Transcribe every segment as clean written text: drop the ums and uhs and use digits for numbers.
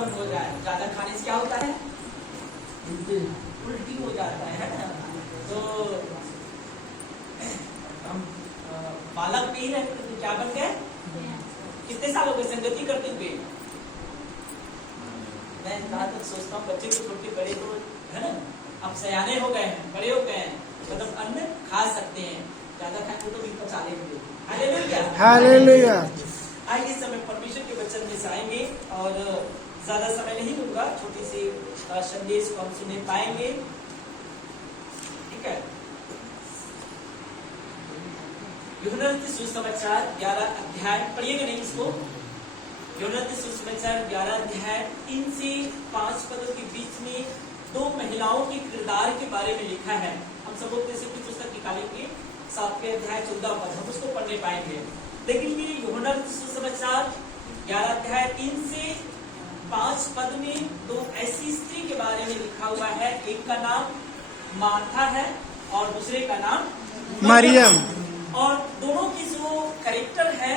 हजम हो जाए। ज्यादा खाने से क्या होता है? उल्टी हो जाता है ना। तो हम बालक नहीं रहे तो क्या बन गए? कितने सालों की संगति करते हुए? मैं जहाँ तक सोचता हूँ बच्चे को छोटे बड़े तो है ना, अब सयाने हो गए हैं, बड़े हो गए हैं, मतलब अन्न खा सकते हैं। ज्यादा खाएंगे तो भी पचा लेंगे। Hallelujah, hallelujah. आइए इस समय परमेश्वर के वचन में जाएंगे और ज्यादा समय नहीं लूंगा, छोटी सी संदेश को हम सुन पाएंगे। ठीक है, यूहन्ना सुसमाचार 11 अध्याय पढ़िएगा नहीं इसको। यूहन्ना सुसमाचार 11 अध्याय 3 से 5 पदों के बीच में दो महिलाओं के किरदार के बारे में लिखा है। हम सब लोग जैसे कुछ पुस्तक निकालेंगे 7वें अध्याय 14 पद, हम उसको पढ़ने पाएंगे। लेकिन ये यूहन्ना सुसमाचार 11 अध्याय 3 से 5 पद में दो ऐसी स्त्री के बारे में लिखा हुआ है। एक का नाम मार्था है और दूसरे का नाम मरियम। और दोनों की जो कैरेक्टर है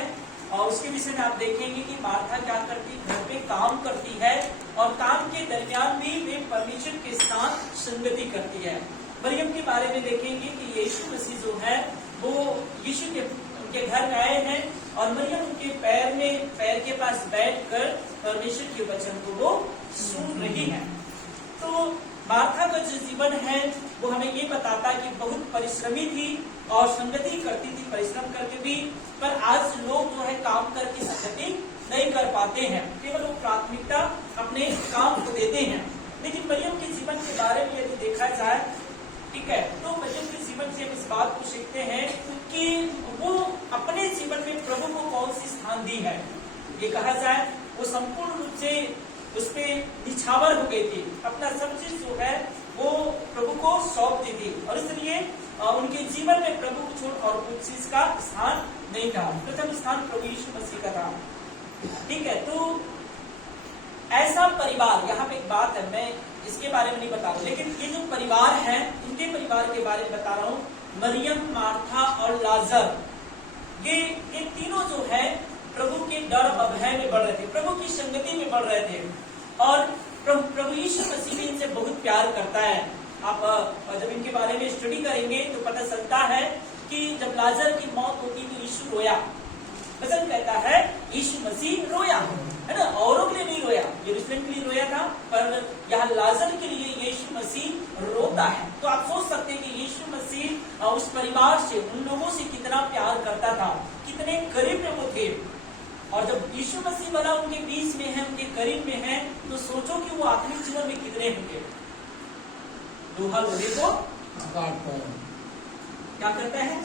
और उसके विषय में आप देखेंगे कि मार्था क्या करती, घर पे काम करती है और काम के दरमियान भी वे परमेश्वर के साथ संगति करती है। मरियम के बारे में देखेंगे कि यीशु मसीह जो है वो यीशु के उनके घर में आए हैं और मरियम उनके पैर के पास बैठकर परमेश्वर के वचन को वो सुन रही है। तो मार्था का जो जीवन है वो हमें ये बताता है कि बहुत परिश्रमी थी और संगति करती थी, परिश्रम करके भी। पर आज लोग जो है काम करके संगति नहीं कर पाते हैं, केवल वो प्राथमिकता अपने काम को देते हैं। लेकिन मरियम के जीवन के बारे में यदि देखा जाए, ठीक है, तो मरियम के जीवन से हम इस बात को सीखते हैं कि वो अपने जीवन में प्रभु को कौन सी स्थान दी है। ये कहा जाए वो संपूर्ण रूप से उस पे निछावर हो गई थी, अपना सब चीज जो है वो प्रभु को सौंप दी थी और इसलिए उनके जीवन में प्रभु को छोड़ और कुछ चीज का स्थान नहीं था। प्रथम स्थान प्रभु यीशु मसीह का था। ठीक है, तो ऐसा परिवार, यहाँ पे एक बात है, मैं इसके बारे में नहीं बता रहा हूँ, लेकिन ये जो परिवार है इनके परिवार के बारे में बता रहा हूँ। मरियम, मार्था और लाजर, ये तीनों जो है प्रभु के डर और भय में बढ़ रहे थे, प्रभु की संगति में बढ़ रहे थे और प्रभु यीशु मसीह भी इनसे बहुत प्यार करता है। आप जब इनके बारे में स्टडी करेंगे तो पता चलता है कि जब लाजर की मौत होती तो यीशु रोया। वचन कहता है यीशु मसीह रोया, है ना, औरों के लिए नहीं रोया, यरूशलेम के लिए रोया था, पर यहाँ लाजर के लिए यीशु मसीह रोता है। तो आप सोच सकते हैं कि यीशु मसीह उस परिवार से, उन लोगों से कितना प्यार करता था, कितने करीब में वो थे। और जब यीशु मसीह वाला उनके बीच में है, उनके करीब में है, तो सोचो कि वो आत्मिक जीवन में कितने होंगे। लोहा लोहे को क्या करता है?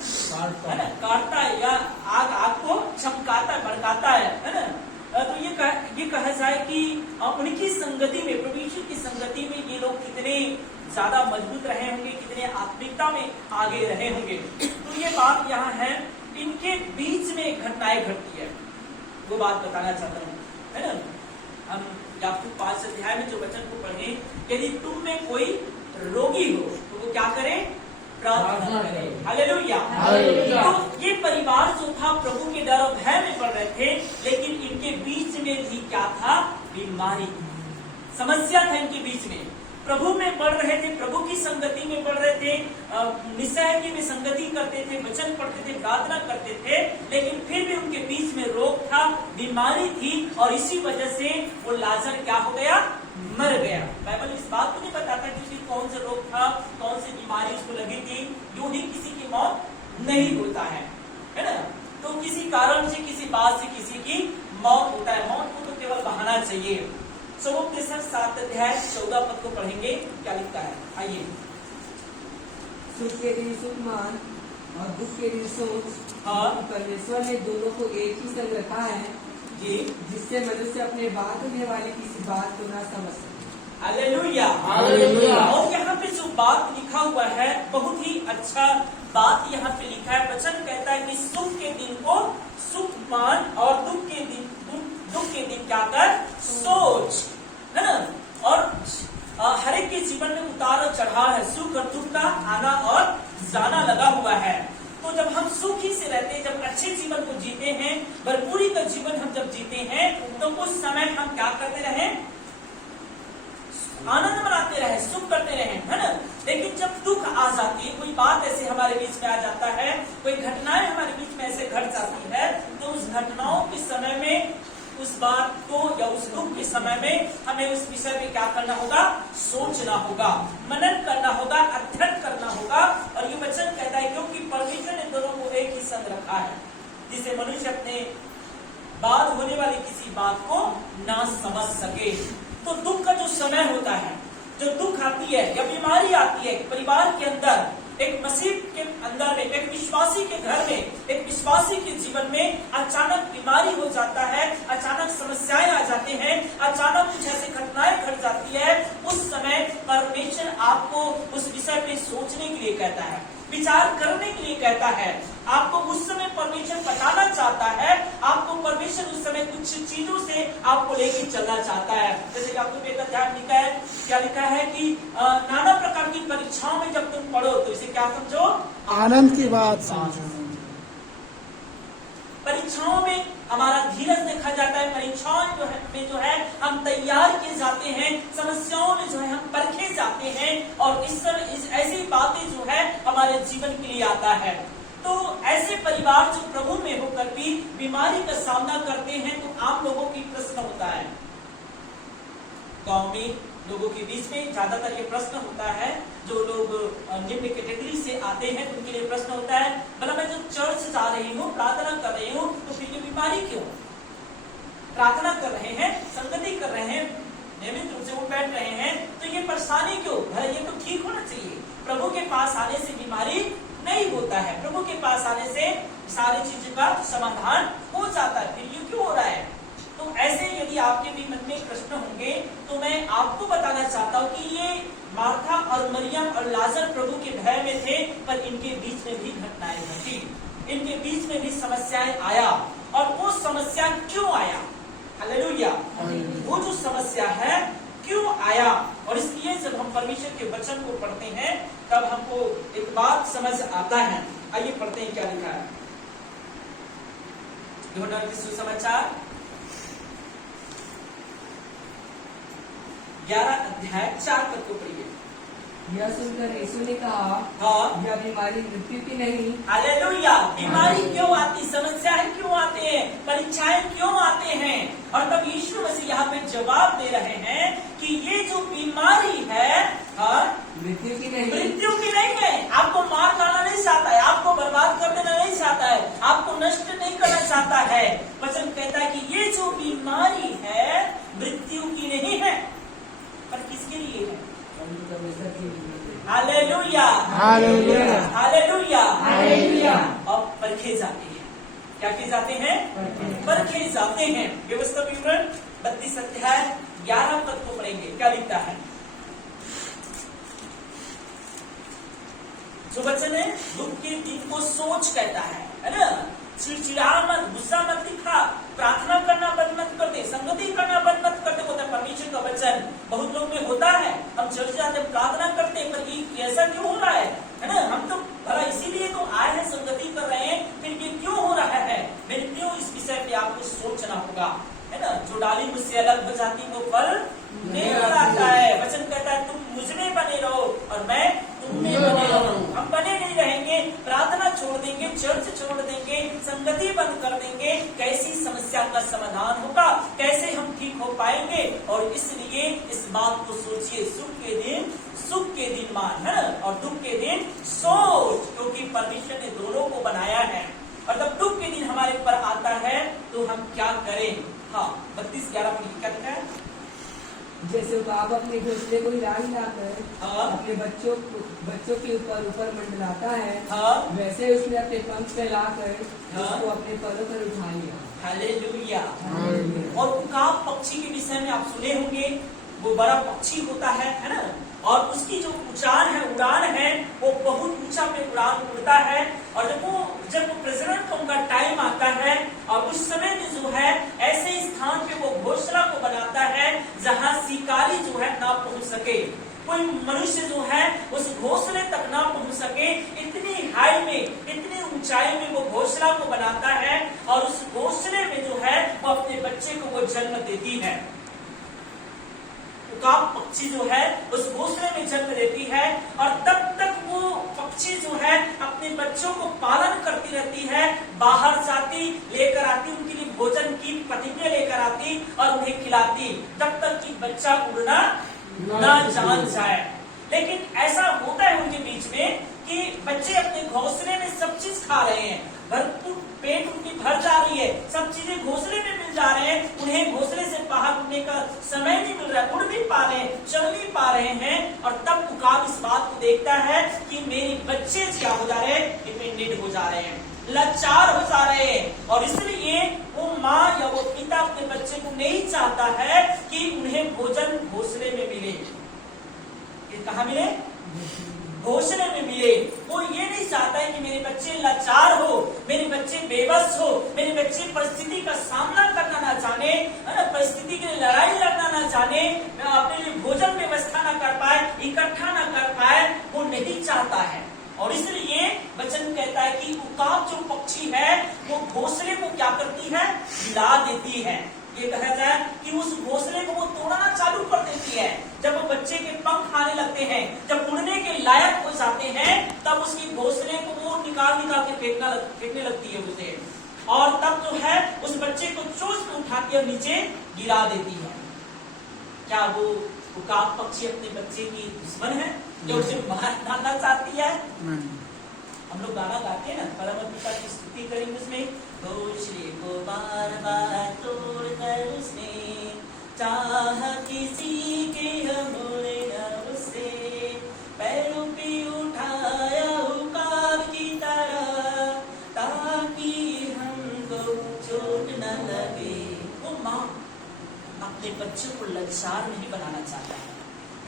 काटता है, या आग आग को चमकाता है, भड़काता है ना। तो ये कहा जाए कि उनकी संगति में, प्रभु यीशु की संगति में ये लोग कितने ज्यादा मजबूत रहे होंगे, कितने आत्मिकता में आगे रहे होंगे। तो ये बात यहाँ है, इनके बीच में घटनाएं घटती है, वो बात बताना चाहता हूँ, है ना। हम याकूब 5 अध्याय में जो वचन को पढ़े, यदि तुम में कोई रोगी हो तो वो क्या करे? प्रार्थना करे। हालेलुया। तो ये परिवार जो था प्रभु के डर और भय में पड़ रहे थे, लेकिन इनके बीच में भी क्या था? बीमारी, समस्या था इनके बीच में। प्रभु में पढ़ रहे थे, प्रभु की संगति में पढ़ रहे थे, निश्चय की भी संगति करते थे, वचन पढ़ते थे, प्रार्थना करते थे, लेकिन फिर भी उनके बीच में रोग था, बीमारी थी और इसी वजह से वो लाजर क्या हो गया? मर गया। बाइबल इस बात को नहीं बताता कि उसकी कौन सा रोग था, कौन सी बीमारी उसको लगी थी। यूं ही किसी की मौत नहीं होता है ना। तो किसी कारण से, किसी बात से किसी की मौत होता है। मौत को तो केवल बहाना चाहिए। सबोपदेशक 7 अध्याय 14 पद को पढ़ेंगे, क्या लिखता है, आइए। सुख के दिन सुख मान और दुख के दिन सोच। हाँ, परमेश्वर ने दोनों को एक ही संग रखा है जी, जिससे मनुष्य अपने बात होने वाली किसी बात को ना समझ सके। हालेलुया। और यहाँ पे जो बात लिखा हुआ है, बहुत ही अच्छा बात यहाँ पे लिखा है। वचन कहता है कि सुख के दिन को सुख मान और दुख के दिन क्या कर? सोच, है ना। और हर एक के जीवन में उतार और चढ़ाव है, सुख और दुख का आना और जाना लगा हुआ है। तो जब हम सुखी से रहते हैं, जब अच्छे जीवन को जीते हैं, भरपूरी का जीवन हम जब जीते हैं, तो उस समय हम क्या करते रहे? आ जाती है, कोई बात ऐसे हमारे बीच में आ जाता है, कोई घटनाएं हमारे बीच में ऐसे घट जाती है, तो उस घटनाओं के समय में उस बात को या उस दुख के समय में हमें उस विषय पे क्या करना होगा, सोचना होगा, मनन करना होगा, अध्ययन करना होगा। और ये वचन कहता है क्योंकि परमेश्वर ने दोनों को एक ही संग रखा है, जिसे मनुष्य अपने बाद होने वाली किसी बात को ना समझ सके। तो दुख का जो समय होता है, जो दुख आती है या बीमारी आती है परिवार के अंदर, एक मसीह के अंदर में, एक विश्वासी के घर में, एक विश्वासी के जीवन में अचानक बीमारी हो जाता है, अचानक समस्याएं आ जाते हैं, अचानक कुछ ऐसी घटनाएं घट जाती है, उस समय परमेश्वर आपको उस विषय पे सोचने के लिए कहता है, विचार करने के लिए कहता है। आपको उस समय परमेश्वर बताना चाहता है, आपको परमेश्वर उस समय कुछ चीजों से आपको लेके चलना चाहता है। जैसे कि आपको एक अध्याय लिखा है, क्या लिखा है कि नाना प्रकार की परीक्षाओं में जब तुम पढ़ो तो इसे क्या समझो, आनंद की बात समझो। परीक्षाओं में हमारा धीरज देखा जाता है, परीक्षाओं जो है हम तैयार किए जाते हैं, समस्याओं में जो है हम परखे जाते हैं, और इस ऐसी बातें जो है हमारे जीवन के लिए आता है। तो ऐसे परिवार जो प्रभु में होकर भी बीमारी का सामना करते हैं, तो आम लोगों की प्रश्न होता है, गांव में लोगों के बीच में ज्यादातर ये प्रश्न होता है, जो लोग निम्न कैटेगरी से आते हैं उनके लिए प्रश्न होता है, मतलब मैं जो चर्च जा रही हूँ, प्रार्थना कर रही हूँ, तो फिर ये बीमारी क्यों? प्रार्थना कर रहे हैं, संगति कर रहे हैं, नियमित रूप से वो बैठ रहे हैं, तो ये परेशानी क्यों? भाई ये तो ठीक होना चाहिए। प्रभु के पास आने से बीमारी नहीं होता है, प्रभु के पास आने से सारी चीजों का समाधान हो जाता है, फिर ये क्यों हो रहा है? तो ऐसे यदि आपके भी मन में प्रश्न होंगे, तो मैं आपको बताना चाहता हूँ कि ये मार्था और मरियम और लाजर प्रभु के भय में थे, पर इनके बीच में भी घटनाएं घटी, इनके बीच में भी समस्याएं आया। और वो समस्या क्यों आया? हालेलुया। वो जो समस्या है क्यों आया? और इसलिए जब हम परमेश्वर के वचन को पढ़ते हैं तब हमको एक बात समझ आता है। आइए पढ़ते हैं क्या लिखा है। यूहन्ना के सुसमाचार 11 अध्याय 4 पद को पढ़िए। यह सुनकर यीशु ने कहा, हाँ, यह बीमारी मृत्यु की नहीं। हालेलुया। बीमारी क्यों आती, समस्याएं क्यों आते हैं, परीक्षाएं क्यों आते हैं? और तब यीशु मसीह यहाँ पे जवाब दे रहे हैं कि ये जो बीमारी है, हाँ, मृत्यु की नहीं, मृत्यु की नहीं है। आपको मार डालना नहीं चाहता है, आपको बर्बाद कर देना नहीं चाहता है, आपको नष्ट नहीं करना चाहता है। वचन कहता है कि ये जो बीमारी है मृत्यु की नहीं है, पर किसके लिए है? Hallelujah, hallelujah, hallelujah, hallelujah. और परखे जाते हैं। क्या किए जाते हैं? परखे जाते हैं। व्यवस्था विवरण 32 अध्याय 11 पद को पढ़ेंगे। क्या लिखता है? जो वचन है, दुख के दिन को सोच कहता है ना? चिड़चिड़ा मत, गुस्सा मत दिखा, प्रार्थना करना बंद मत कर दे, संगति करना बंद मत कर दे, होता है परमेश्वर का वचन। बहुत लोग में होता है, हम चर्च जाते प्रार्थना करते हैं, पर ये ऐसा क्यों हो रहा है ना? हम तो भला इसीलिए तो आए हैं, संगति कर रहे हैं, फिर ये क्यों हो रहा है? मेरे क्यों? इस विषय पे आपको सोचना होगा, है ना? जो डाली मुझसे अलग हो जाती वो फल नहीं आता है। वचन कहता है तुम मुझ में बने रहो और मैं तुम में बने रहूं। हम बने नहीं रहेंगे, प्रार्थना छोड़ देंगे, चर्च छोड़ देंगे, संगति बंद कर देंगे, कैसी समस्या का समाधान होगा? कैसे हम ठीक हो पाएंगे? और इसलिए इस बात को सोचिए, सुख के दिन मान, है ना? और दुख के दिन सोच, क्योंकि परमेश्वर ने दोनों को बनाया है। और जब दुख के दिन हमारे ऊपर आता है तो हम क्या करें? हाँ, 32:11 पढ़िए, क्या लिखा है? जैसे बाप अपने घोंसले को हिला हिलाकर हाँ, अपने बच्चों के ऊपर मंडलाता है, हाँ, वैसे उसने अपने पंख फैलाकर हाँ, उसको अपने पलों पर उठा लिया। हालेलुया। और उकाब पक्षी के विषय में आप सुने होंगे, वो बड़ा पक्षी होता है ना? और उसकी जो उड़ान है वो बहुत ऊंचा पे उड़ान उड़ता है। और जब वो प्रजनन का उनका टाइम आता है, और उस समय में जो है ऐसे स्थान पे वो घोंसला को बनाता है जहां शिकारी जो है ना पहुंच सके, कोई मनुष्य जो है उस घोंसले तक ना पहुंच सके। इतनी हाई में, इतनी ऊंचाई में वो घोंसला को बनाता है, और उस घोंसले में जो है वो अपने बच्चे को वो जन्म देती है। उकाब पक्षी जो है उस घोंसले में जन्म देती है, और तब तक वो पक्षी जो है अपने बच्चों को पालन करती रहती है, बाहर जाती, लेकर आती, उनके लिए भोजन की प्रतिज्ञा लेकर आती और उन्हें खिलाती, जब तक कि बच्चा उड़ना न जान जाए। लेकिन ऐसा होता है उनके बीच में कि बच्चे अपने घोंसले में सब चीज खा रहे हैं, भरपूर पेट उनकी भर जा रही है, सब चीजें घोंसले में मिल जा रहे हैं, उन्हें घोंसले से बाहर उड़ने का समय नहीं मिल रहा है, उड़ नहीं पा रहे हैं, चल नहीं पा रहे हैं। और तब उकाब इस बात को देखता है कि मेरे बच्चे क्या हो जा रहे हैं, डिपेंडेंट हो जा रहे हैं, लाचार हो जा रहे हैं। और इसलिए वो माँ या वो पिता अपने बच्चे को नहीं चाहता है कि उन्हें भोजन घोंसले में मिले। ये कहाँ मिले? घोंसले में मिले। वो ये नहीं चाहता है कि मेरे बच्चे लाचार हो, मेरे बच्चे बेबस हो, मेरे बच्चे परिस्थिति का सामना करना ना जाने, परिस्थिति के लिए लड़ाई लड़ना ना जाने, अपने लिए भोजन व्यवस्था ना कर पाए, इकट्ठा ना कर पाए, वो नहीं चाहता है। और इसलिए वचन कहता है कि उकाब जो पक्षी है वो घोंसले को क्या करती है, हिला देती है। ये कहा जाए कि उस घोंसले को वो तोड़ना चालू कर देती है। जब वो बच्चे के पंख आने लगते हैं, जब उड़ने के लायक हो जाते हैं, तब उसकी घोंसले को वो निकाल के फेंकने लगती है उसे, और तब जो है उस बच्चे को चोंच में उठाती है और नीचे गिरा देती है। क्या वो उकाब पक्षी अपने बच्चे की दुश्मन है जो उसे मारना चाहती है? हम लोग गाना गाते हैं ना, परम पिता की स्तुति करेंगे, उसमें घोंसले को बार बार तोड़ कर उसने चाह किसी के हम उड़े न उससे, पैरों पे उठाया उकाब की तरह ताकि हमको चोट न लगे। वो माँ अपने बच्चे को लाचार नहीं बनाना चाहता है।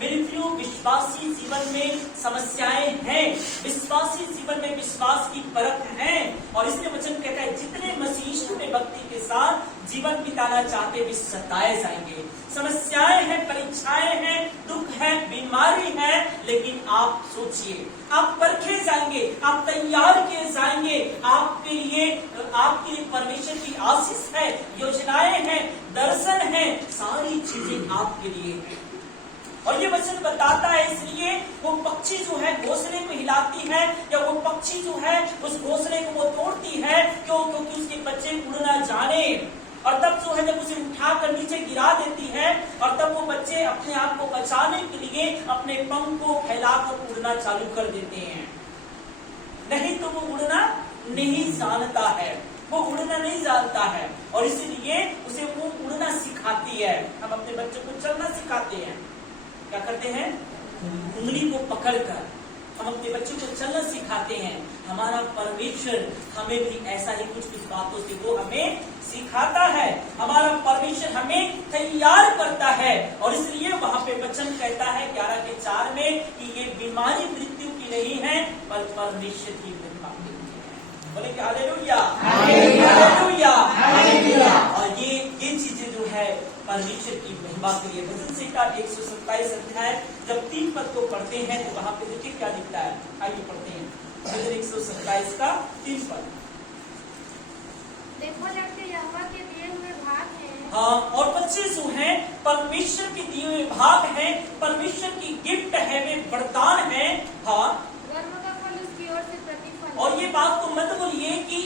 मेरे प्रियो, विश्वासी जीवन में समस्याएं हैं, विश्वासी जीवन में विश्वास की परख है, और इसलिए वचन कहता है जितने मसीह यीशु में भक्ति के साथ जीवन बिताना चाहते वे सताए जाएंगे। समस्याएं हैं, परीक्षाएं हैं, दुख है, बीमारी है, लेकिन आप सोचिए, आप परखे जाएंगे, आप तैयार किए जाएंगे। आपके लिए परमेश्वर की आशीष है, योजनाएं हैं, दर्शन है, सारी चीजें आपके लिए है। और ये वचन बताता है, इसलिए वो पक्षी जो है घोंसले को हिलाती है, या वो पक्षी जो है उस घोंसले को वो तोड़ती है, क्योंकि उसके बच्चे उड़ना जाने। और तब जो है जब उसे उठाकर नीचे गिरा देती है, और तब वो बच्चे अपने आप को बचाने के लिए अपने पंख को फैलाकर उड़ना चालू कर देते हैं। नहीं तो वो उड़ना नहीं जानता है, वो उड़ना नहीं जानता है, और इसीलिए उसे वो उड़ना सिखाती है। हम अपने बच्चों को चलना सिखाते हैं, क्या करते हैं, उंगली को पकड़कर हम अपने बच्चों को चलना सिखाते हैं। हमारा परमेश्वर हमें भी ऐसा ही कुछ बातों से वो हमें सिखाता है। हमारा परमेश्वर हमें तैयार करता है, और इसलिए वहां पे वचन कहता है 11:4 में कि ये बीमारी मृत्यु की नहीं है, पर परमेश्वर की महिमा के लिए है। बोले कि हालेलुया, हालेलुया, हालेलुया। और ये चीजें जो है परमेश्वर की महिमा के लिए। भजन संहिता 127 अध्याय जब 3 पद को पढ़ते हैं तो वहां पे देखिए क्या लिखता है, आइए पढ़ते हैं भजन 127 का 3 पद। देखो लड़के यहोवा के दिए हुए भाग हैं। हाँ, और बच्चे जो हैं परमेश्वर के दिए हुए भाग हैं, परमेश्वर की गिफ्ट है, वे वरदान है। हाँ, कर्म का फल उसकी ओर से प्रतिफल। और ये बात को मत बोलिए कि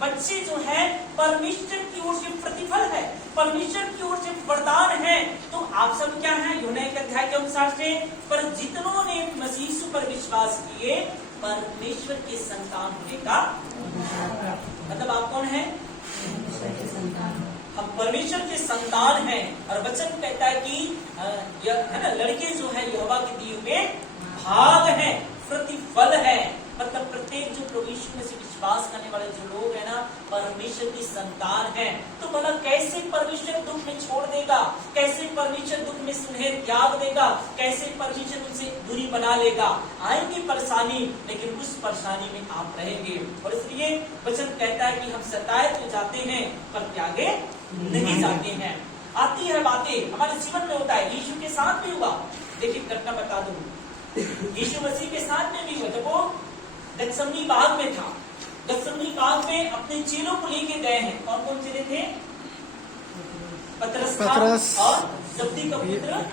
बच्चे जो है परमेश्वर की ओर से प्रतिफल है, परमेश्वर की ओर से वरदान है। तो आप सब क्या है, यूहन्ना 1 अध्याय के अनुसार से, पर जितनों ने मसीह यीशु पर विश्वास किए परमेश्वर के संतान होने का, मतलब आप कौन है, हम परमेश्वर के संतान हैं। और वचन कहता है कि है ना, लड़के जो है यहोवा के दिए हुए भाग हैं, प्रतिफल है। मतलब प्रत्येक जो प्रभु यीशु में से विश्वास करने वाले जो लोग हैं ना, परमेश्वर की संतान हैं। तो भला कैसे परमेश्वर दुख में छोड़ देगा, कैसे परमेश्वर दुख में उन्हें त्याग देगा, कैसे परमेश्वर उनसे दूरी बना लेगा। आएंगी परेशानी, लेकिन उस परेशानी में आप रहेंगे। और इसलिए वचन कहता है कि हम सताए तो जाते हैं पर त्यागे नहीं जाते हैं। आती है बातें, हमारे जीवन में होता है, यीशु के साथ भी हुआ। देखिए घटना बता दूं, यीशु मसीह के साथ में भी हुआ। जब वो गत्समनी बाग में था, गत्समनी बाग में अपने चेलों को लेके गए हैं। कौन कौन चेले थे, पतरस और जब्दी का पुत्र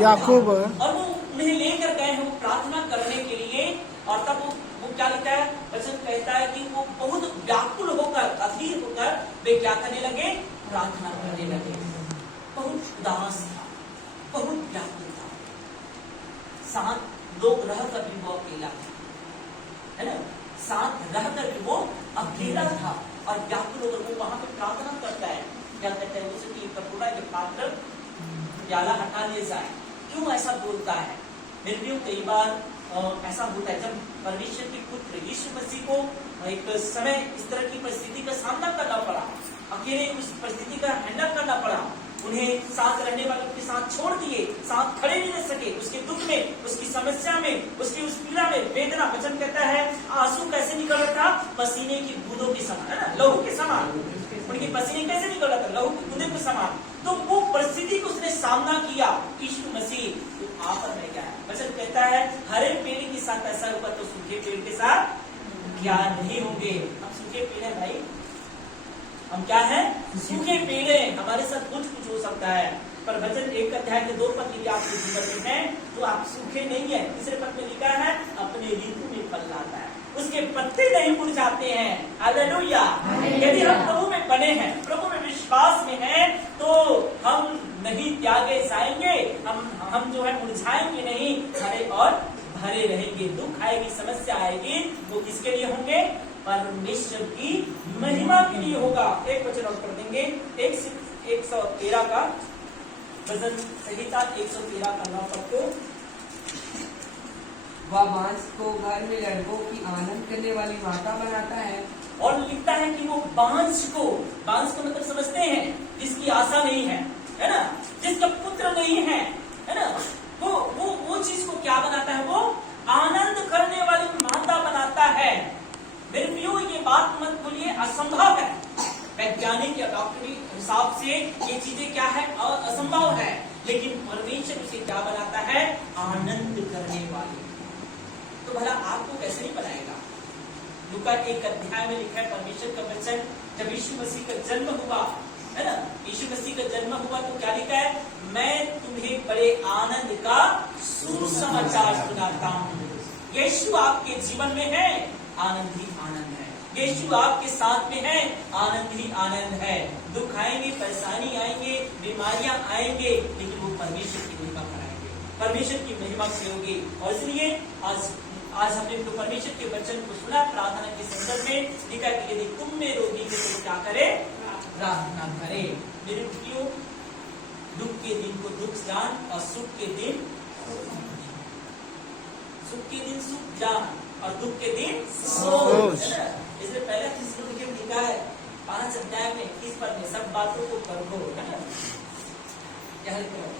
याकूब, और वो उन्हें लेकर गए हैं वो प्रार्थना करने के लिए और तब वो क्या लिखा है, वचन कहता है कि वो बहुत व्याकुल होकर, अधीर होकर वे क्या करने लगे, प्रार्थना करने लगे। बहुत उदास था, बहुत व्याकुल था, 7 लोग रहकर भी वो अकेला था, है ना, 7 रहकर भी वो अकेला था और व्याकुल होकर वो वहां पे प्रार्थना करता है। क्या कहता है उसे कि प्रभु ये पात्र प्याला हटा ले जाए। क्यों ऐसा बोलता है? फिर भी कई बार ऐसा होता है, जब परमेश्वर के पुत्र यीशु मसीह को एक समय इस तरह की परिस्थिति का सामना करना पड़ा, अकेले उस परिस्थिति का हैंडल करना पड़ा, उन्हें साथ रहने वालों के साथ छोड़ दिए, साथ खड़े नहीं रह सके, उसके दुख में, उसकी समस्या में, उसकी उस पीड़ा में, वेदना, वचन कहता है आंसू कैसे निकल रहा था, पसीने की बूंदों के समान, है ना, लहू के समान, उनके पसीने कैसे निकल रहा था, लहू की बूंदे के समान। तो वो परिस्थिति को उसने सामना किया। यीशु मसीह तो आकर रह गया है। वचन कहता है हरे पेड़ के साथ ऐसा होगा तो सूखे पेड़ के साथ क्या नहीं होंगे। हम सूखे पेड़ हैं भाई, हम क्या है, सूखे पेड़ हैं, हमारे साथ कुछ हो सकता है, पर वचन 1 अध्याय के 2 पद यदि आपके जीवन में है तो आप सूखे नहीं है। तीसरे पद में लिखा है अपने ऋतु में फल लाता है, उसके पत्ते नहीं मुरझाते हैं। हालेलुया। यदि हम प्रभु में बने हैं, प्रभु में विश्वास में हैं, तो हम नहीं त्यागे जाएंगे, हम जो है मुरझाएंगे नहीं, हरे और भरे रहेंगे। दुख आएगी, समस्या आएगी, वो किसके लिए होंगे, परमेश्वर की महिमा के लिए होगा। एक वचन और पढ़ देंगे, 113 का भजन संहिता 113 का 9 पद को। वह बांस को घर में लड़कों की आनंद करने वाली माता बनाता है। और लिखता है कि वो बांस को मतलब समझते हैं जिसकी आशा नहीं है ना, जिसका पुत्र नहीं है ना, वो चीज को क्या बनाता है, वो आनंद करने वाली माता बनाता है। मेरे प्रियो ये बात मत भूलिए, असंभव है, वैज्ञानिक या डॉक्टरी हिसाब से ये चीजें क्या है, असंभव है, लेकिन परमेश्वर उसे क्या बनाता है, आनंद करने वाली। तो भला आपको कैसे नहीं बनाएगा? लूका 1 अध्याय में लिखा है परमेश्वर का वचन, जब यीशु मसीह का जन्म हुआ, है ना, यीशु मसीह का जन्म हुआ तो क्या लिखा है, मैं तुम्हें बड़े आनंद का सुसमाचार सुनाता हूँ। यीशु आपके जीवन में है, आनंद ही आनंद है। यीशु आपके साथ में है, आनंद ही आनंद है। दुख आएंगे, परेशानी आएंगे, बीमारियां आएंगे, लेकिन वो परमेश्वर की महिमा कराएंगे, परमेश्वर की महिमा से होगी। और इसलिए आज हमने तो परमेश्वर के वचन को सुना, प्रार्थना के संदर्भ में लिखा कि यदि तुम में रोगी हो तो क्या करे, प्रार्थना करे। मेरे प्रियो, दुख के दिन को दुख जान और सुख के दिन सुख जान और दुख के दिन सोच। इसलिए पहले तीसरे लिखा है 5 अध्याय में 21 पद में सब बातों को करो, है ना, क्या लिखा है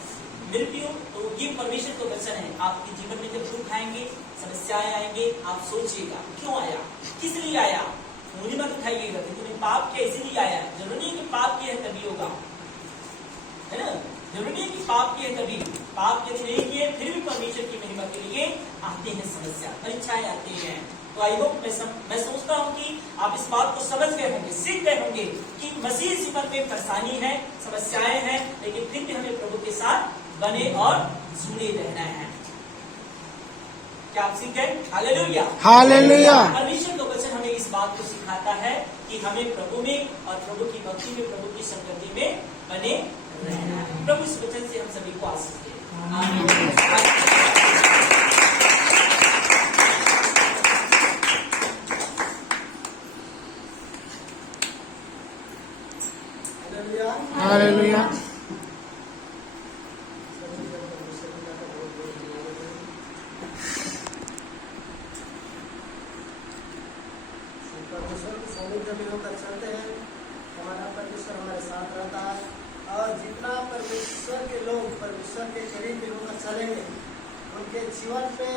मेरे प्रियो। तो ये परमेश्वर का वचन है। आपके जीवन में जब दुख आएंगे, समस्याएं आएंगे, आप सोचिएगा क्यों आया, किस लिए आया, मुझे मत उठाइएगा कि तुमने पाप किया इसीलिए आया। जरूरी नहीं कि पाप किया है तभी होगा, है ना, जरूरी नहीं कि पाप किए तभी, पाप यदि नहीं किए फिर भी परमेश्वर की महिमा के लिए आते हैं, समस्या परीक्षाएं आती हैं। तो आई होप मैं सोचता हूँ कि आप इस बात को समझ गए होंगे, सीख गए होंगे कि मसीह जीवन में परेशानी है, समस्याएं हैं, लेकिन फिर भी हमें प्रभु के साथ बने और जुड़े रहना है। क्या आप सीख गए? Hallelujah, hallelujah. परमेश्वर का वचन हमें इस बात को सिखाता है कि हमें प्रभु में और प्रभु की भक्ति में, प्रभु की संगति में बने रहना है। प्रभु इस वचन से हम सभी को आशीष दे। हालेलुया। चलते हैं, हमारा परमेश्वर हमारे साथ रहता है, और जितना परमेश्वर के लोग परमेश्वर के करीब होकर चलेंगे, उनके जीवन में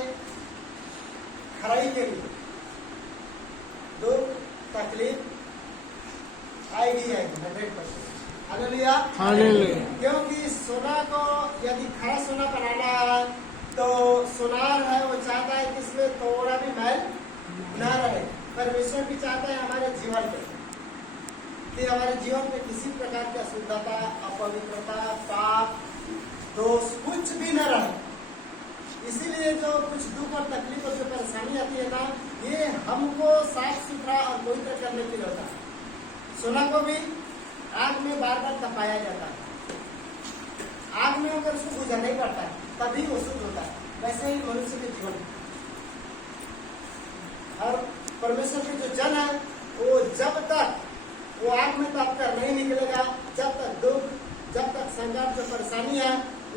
खराई के लिए दुख तकलीफ आएगी 100%। Hallelujah, hallelujah. क्योंकि सोना को यदि खरा सोना बनाना है तो सोनार है, वो चाहता है कि इसमें थोड़ा भी मैल न रहे। परमेश्वर भी चाहता है हमारे जीवन में कि हमारे जीवन में किसी प्रकार की अशुद्धता, अपवित्रता, पाप, दोष कुछ भी न रहे। इसीलिए जो कुछ दुख और तकलीफ और जो परेशानी आती है ना, ये हमको साफ सुथरा और पवित्र करने के लिए होता है। सोना को भी आग में बार बार तपाया जाता है, आग में अगर उसको गुजरना ही पड़ता है तभी वो शुद्ध होता है। वैसे ही मनुष्य के जीवन और परमेश्वर के जो जन है वो जब तक वो आग में तप कर नहीं निकलेगा, जब तक दुख, जब तक संकट, जो परेशानी है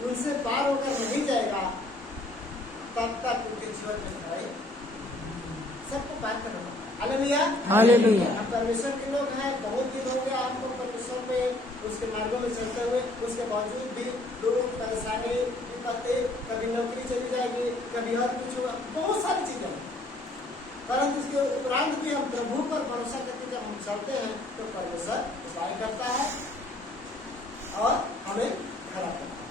उनसे पार होकर नहीं जाएगा, तब तक उनके जीवन में खड़ाई सबको पार करना पड़ता है। Hallelujah, hallelujah. हम परमेश्वर के लोग हैं, बहुत दिन हो गया आपको परमेश्वर पे उसके मार्गों में चलते हुए, उसके बावजूद भी दुख, परेशानी, विपत्ति, कभी नौकरी चली जाएगी, कभी और कुछ होगा, बहुत सारी चीजें हैं। परंतु उसके उपरांत भी हम प्रभु पर भरोसा करके जब हम चलते हैं तो परमेश्वर सहाय करता है और हमें खड़ा करता है।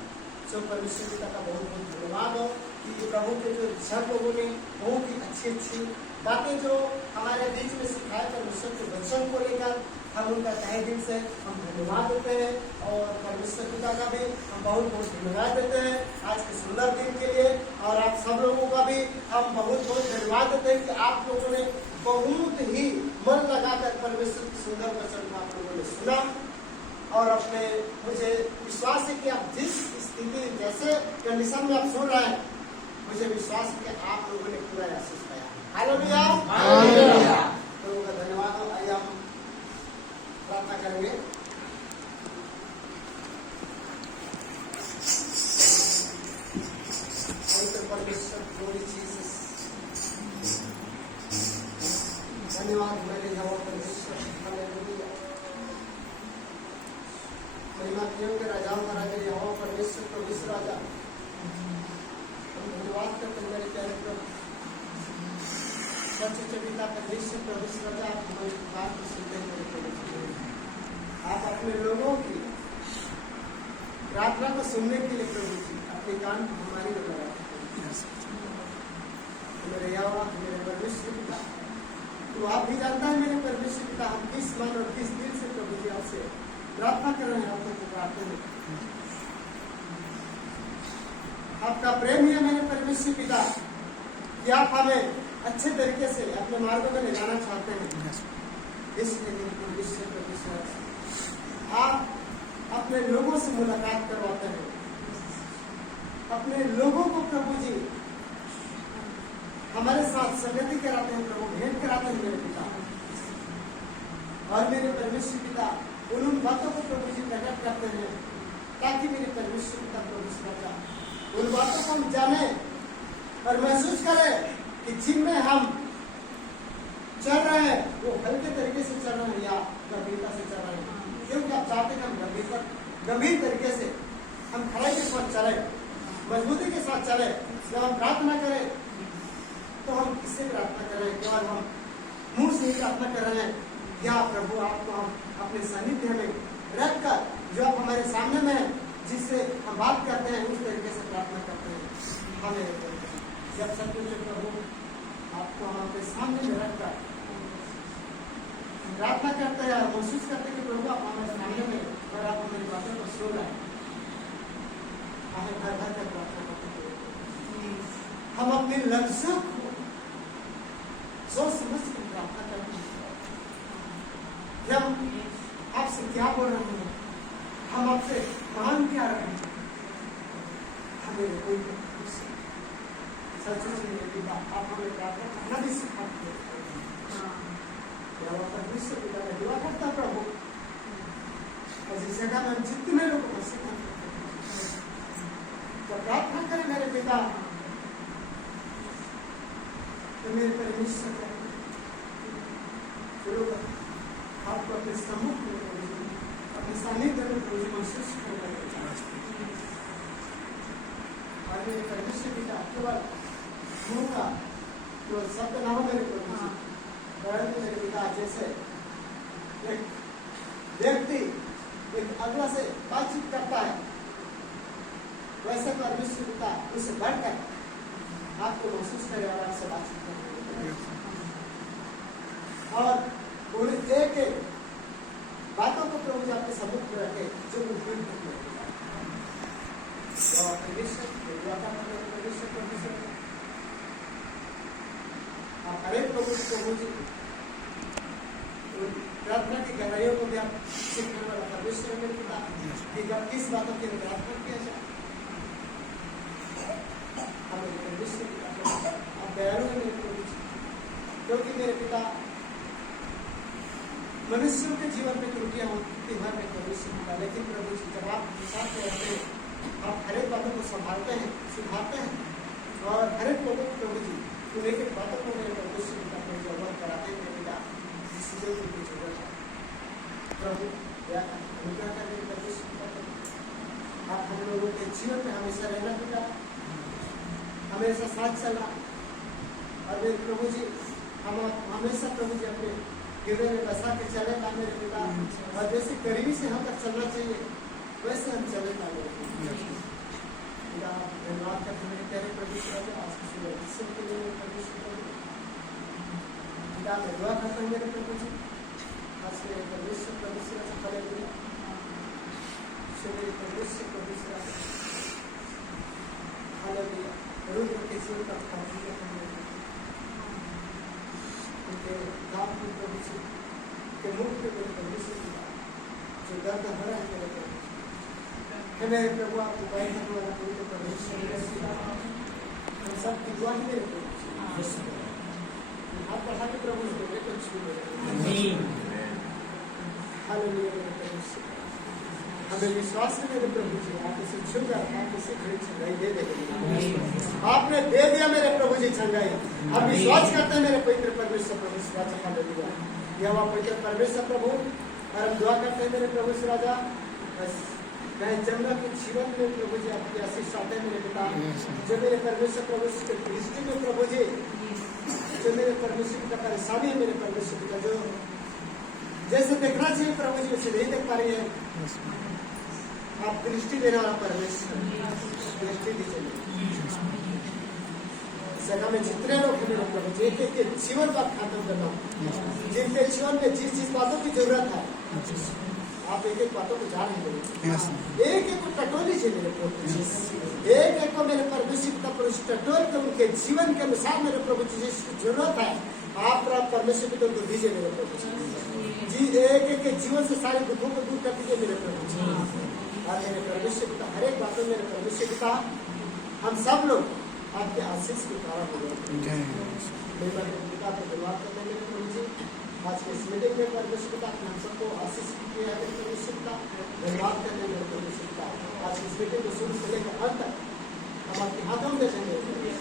सो परमेश्वर पिता का बहुत बहुत धन्यवाद हो कि प्रभु के जो जन लोगों ने बहुत ही अच्छी अच्छी बातें जो हमारे बीच में सिखाए परमेश्वर के वचन को लेकर, हम उनका तहे दिल से हम धन्यवाद देते हैं और परमेश्वर पिता का भी हम बहुत बहुत धन्यवाद देते हैं आज के सुंदर दिन के लिए। और आप सब लोगों का भी हम बहुत बहुत धन्यवाद देते हैं कि आप लोगों ने बहुत ही मन लगाकर परमेश्वर के सुंदर वचन को आप लोगों ने सुना और अपने, मुझे विश्वास है कि आप जिस स्थिति जैसे कंडीशन में आप सुन रहे हैं, मुझे विश्वास है कि आप लोगों ने पूरा आशीष पाया। Hallelujah, hallelujah. प्रभु का धन्यवाद हो। आइए हम प्रार्थना करेंगे। परमेश्वर धन्यवाद मेरे यहोवा परमेश्वर, हालेलुया। महिमा के राजाओं का राजा यहोवा परमेश्वर प्रभु राजा, हम धन्यवाद करते हैं मेरे प्यारे प्रभु, सच पिता परमेश्वर प्रभु राजा, आप हमारी बात को सुनते हैं मेरे प्रभु। आप अपने लोगों की प्रार्थना को सुनने के लिए प्रभु जी अपने कान को हमारी ओर लगाते हैं। मेरे यहोवा, मेरे परमेश्वर पिता, तो आप भी जानता है मेरे परमेश्वर पिता, हम किस मन और किस दिल से प्रभु जी आपसे प्रार्थना कर रहे हैं, आपको पुकारते हैं। आपका प्रेम ही है मेरे परमेश्वर पिता कि आप हमें अच्छे तरीके से अपने मार्गों में ले जाना चाहते हैं। इसलिए मेरे परमेश्वर परमेश्वर, आप अपने लोगों से मुलाकात करवाते हैं, अपने लोगों को प्रभु जी हमारे साथ संगति कराते हैं प्रभु, भेंट कराते हैं मेरे पिता। और मेरे परमेश्वर पिता उन बातों को प्रभु जी प्रकट करते हैं ताकि मेरे परमेश्वर पिता प्रभु उन बातों को हम जाने और महसूस करें कि जिनमें हम चल रहे हैं वो हल्के तरीके से चल रहे हैं या गंभीरता से चल रहे हैं, क्योंकि आप चाहते हैं हम गंभीर तरीके से हम खड़ाई के साथ चले, मजबूती के साथ चले। जब हम प्रार्थना करें तो हम किससे प्रार्थना कर रहे हैं? केवल हम मुंह से ही प्रार्थना कर रहे हैं या प्रभु आपको हम अपने सानिध्य में रखकर जो आप हमारे सामने में है, जिससे हम बात करते हैं, उस तरीके से प्रार्थना करते हैं। हमें जब सब कुछ प्रभु आपको हम अपने सामने में रखकर प्रार्थना करते हैं और महसूस करते हैं कि प्रभु आप हमारे सामने में और आप हमारी बातों को सुन रहे हैं, हमें घर घर कर प्रार्थना करते हैं। हम अपने लक्ष्यों को सोच समझ कर प्रार्थना करते हैं कि हम आपसे क्या बोल रहे हैं, हम आपसे मान क्या रहे हैं, हमें कोई सच में आप हमें प्रार्थना करना भी सिखाते हैं। परमेश्वर पिता का दुआ करता प्रभु, और जिस जगह में हम जितने लोगों को सिखाते हैं तो प्रार्थना करें मेरे पिता, तो मेरे परमेश्वर आपको अपने सम्मुख में अपने सानिध्य में महसूस करना और मेरे परमेश्वर पिता केवल मुंह का केवल शब्द ना हो मेरे प्रभु, परंतु मेरे पिता जैसे एक व्यक्ति एक अगला से बातचीत करता है, वैसे परमेश्वर पिता उसे बढ़कर आपको महसूस करे और आपसे बातचीत करे और उन एक एक बातों को प्रभु जी आपके सम्मुख में रखे जो परमेश्वर आप हर एक प्रभु जी प्रार्थना की गहराइयों को भी आप सीखने वाला परमेश्वर मेरे पिता कि जब किस बातों की प्रार्थना किया जाए हमें परमेश्वर पिता आप दयालु हैं मेरे प्रभु जी, क्योंकि मेरे पिता मनुष्यों के जीवन में त्रुटियां होती हर में परमेश्वर पिता, लेकिन प्रभु जी जब आप साथ में रहते हैं आप हर एक बातों को संभालते हैं, सुधारते हैं और हर एक लोगों को प्रभु जी उन्हें के बातों को मेरे परमेश्वर पिता को अवगत कराते हैं मेरे पिता जिस चीजों की जरूरत है प्रभु अनुग्रह करने की परमेश्वर पिता आप हम लोगों के जीवन में हमेशा रहना पिता, हमेशा साथ चलना और मेरे प्रभु जी हम हमेशा प्रभु जी अपने हृदय में बसा के चलेगा मेरे पिता और जैसे करीबी से हम तक चलना चाहिए वैसे हम चलेगा मेरे पिता। धन्यवाद करते मेरे प्यारे परमेश्वर आज की सुबह के लिए परमेश्वर पिता मैं दुआ करता हूँ मेरे प्रभु जी आज के परमेश्वर से खड़े हुए परमेश्वर हालेलुया रूप के जीवन का खातिर उनके दाम को प्रभु जी के मुख पे मेरे परमेश्वर जो दर्द हो रहा है मेरे प्रभु मेरे प्रभु आपको बाई करने वाला पूरे परमेश्वर हम सब की दुआ ही मेरे प्रभु आप बढ़ा के प्रभु से बोले तो छू हालेलुया मेरे प्रभु हमें विश्वास है मेरे प्रभु जी आप इसे छूकर आप इसे छंगाई दे देंगे आपने दे दिया मेरे प्रभु जी छंगाई हम विश्वास करते हैं मेरे पवित्र परमेश्वर प्रभु हालेलुया यह हुआ पवित्र परमेश्वर प्रभु और हम दुआ करते हैं मेरे प्रभु से राजा बस मैं जमुना के जीवन में प्रभु जी आपकी आशीष आते हैं मेरे पिता जो मेरे परमेश्वर प्रभु के दृष्टि में प्रभु जी जो मेरे परमेश्वर का परेशानी है मेरे परमेश्वर का जो जैसे देखना चाहिए प्रभु जी उसे नहीं देख पा रही है आप दृष्टि देने वाला परमेश्वर दृष्टि दीजिए सगा में जितने लोग हैं मेरे प्रभु जी एक एक जीवन का खत्म करना जिनके जीवन में जिस जिस बातों की जरूरत है आप एक एक बातों को जान लेंगे एक एक को टटोल लीजिए मेरे प्रभु जी एक एक को मेरे परमेश्वर का पुरुष टटोल कर उनके जीवन के अनुसार मेरे प्रभु जी जिसकी जरूरत है आप परमेश्वर को दीजिए मेरे प्रभु जी एक एक के जीवन से सारे दुखों को दूर कर दीजिए मेरे प्रभु जी और मेरे परमेश्वर पिता हर एक बातों मेरे परमेश्वर पिता हम सब लोग आपके आशीष के कारण हो गए मेरे पिता को धन्यवाद करते हैं मेरे प्रभु जी आज के इस मीटिंग में परमेश्वर पिता हम सबको आशीष किया है मेरे परमेश्वर पिता धन्यवाद करते हैं मेरे परमेश्वर पिता आज की इस मीटिंग को शुरू से लेकर अंत तक हम आपके हाथों में देखेंगे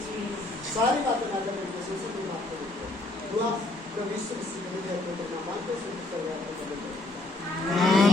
सारी बातें लाकर मेरे परमेश्वर को माफ करेंगे दुआ परमेश्वर से मानते हैं